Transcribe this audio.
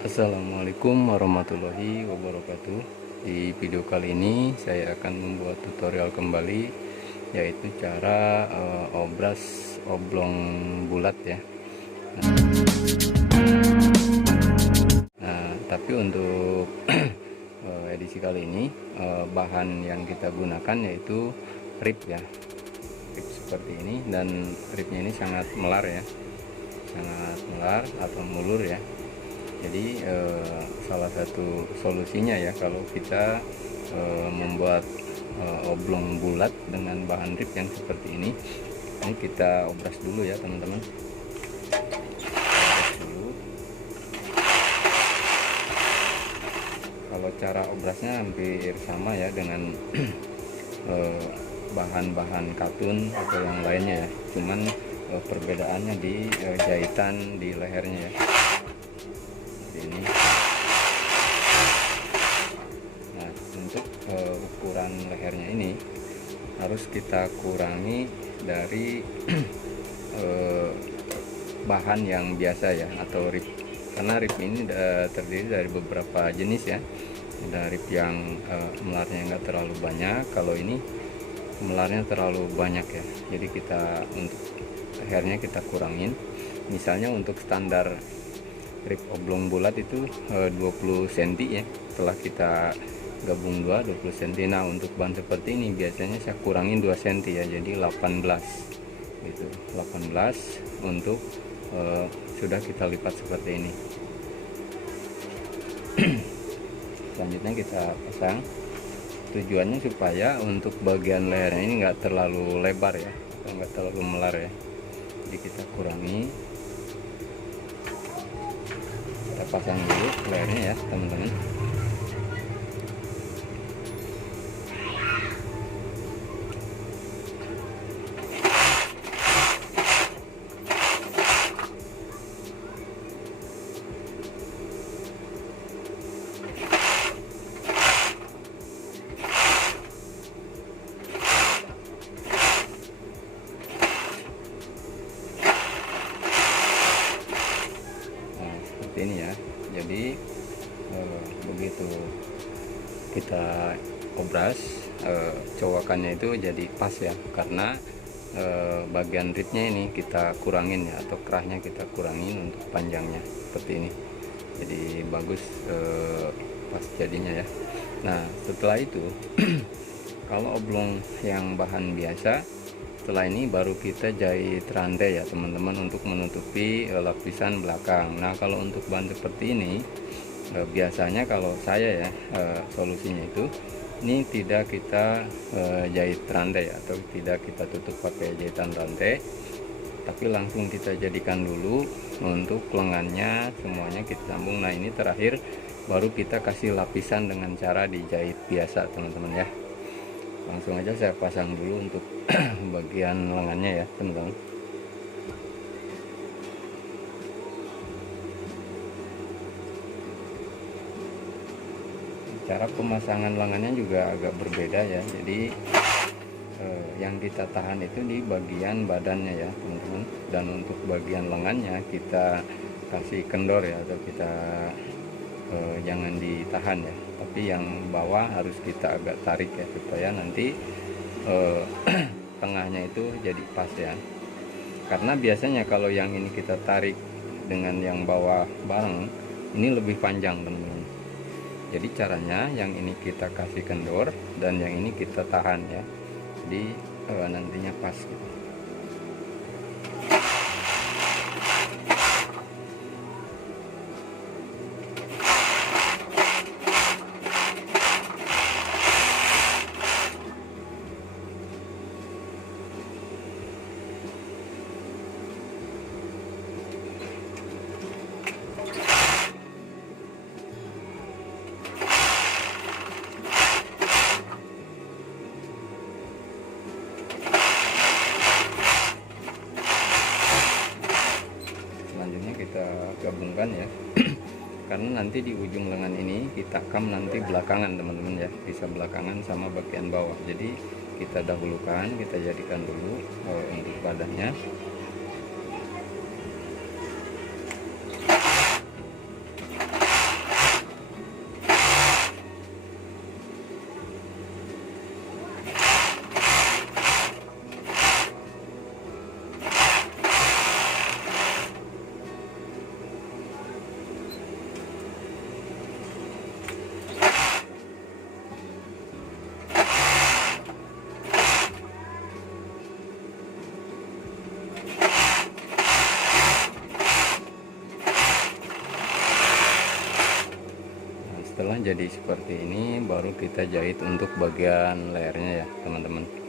Assalamualaikum warahmatullahi wabarakatuh. Di video kali ini saya akan membuat tutorial kembali, yaitu cara obras oblong bulat ya. Nah, tapi untuk edisi kali ini bahan yang kita gunakan yaitu rib ya, rib seperti ini, dan ribnya ini sangat melar ya, sangat melar atau mulur ya. Jadi salah satu solusinya ya, kalau kita membuat oblong bulat dengan bahan rib yang seperti ini kita obras dulu ya teman-teman. Kalau cara obrasnya hampir sama ya dengan bahan-bahan katun atau yang lainnya ya, cuman perbedaannya di jahitan di lehernya ya. Ini. Nah, untuk ukuran lehernya ini harus kita kurangi dari bahan yang biasa ya, atau rib, karena rib ini terdiri dari beberapa jenis ya. Ada rib yang melarnya nggak terlalu banyak, kalau ini melarnya terlalu banyak ya, jadi kita untuk lehernya kita kurangin. Misalnya untuk standar rib oblong bulat itu 20 cm ya, setelah kita gabung 20 cm. Nah, untuk bahan seperti ini biasanya saya kurangin 2 cm ya, jadi 18 gitu, 18 untuk sudah kita lipat seperti ini. Selanjutnya kita pasang, tujuannya supaya untuk bagian lehernya ini enggak terlalu lebar ya, atau enggak terlalu melar ya, jadi kita kurangi. Kita pasang dulu lehernya ya teman-teman. Ini ya, jadi begitu kita obras cowakannya itu jadi pas ya, karena bagian ribnya ini kita kurangin ya, atau kerahnya kita kurangin untuk panjangnya seperti ini, jadi bagus pas jadinya ya. Nah, setelah itu kalau oblong yang bahan biasa, setelah ini baru kita jahit rantai ya teman-teman, untuk menutupi lapisan belakang. Nah, kalau untuk bahan seperti ini biasanya kalau saya ya solusinya itu, ini tidak kita jahit rantai atau tidak kita tutup pakai jahitan rantai, tapi langsung kita jadikan dulu untuk lengannya semuanya kita sambung. Nah, ini terakhir baru kita kasih lapisan dengan cara dijahit biasa teman-teman ya. Langsung aja saya pasang dulu untuk bagian lengannya ya teman-teman. Cara pemasangan lengannya juga agak berbeda ya, jadi yang kita tahan itu di bagian badannya ya teman-teman, dan untuk bagian lengannya kita kasih kendor ya, atau kita jangan ditahan ya, tapi yang bawah harus kita agak tarik ya, supaya nanti tengahnya itu jadi pas ya. Karena biasanya kalau yang ini kita tarik dengan yang bawah bareng, ini lebih panjang teman-teman. Jadi caranya yang ini kita kasih kendor dan yang ini kita tahan ya, jadi nantinya pas gitu. Kita gabungkan ya karena nanti di ujung lengan ini kita kam nanti belakangan teman-teman ya, bisa belakangan sama bagian bawah, jadi kita dahulukan, kita jadikan dulu untuk badannya. Setelah jadi seperti ini baru kita jahit untuk bagian layarnya ya teman-teman.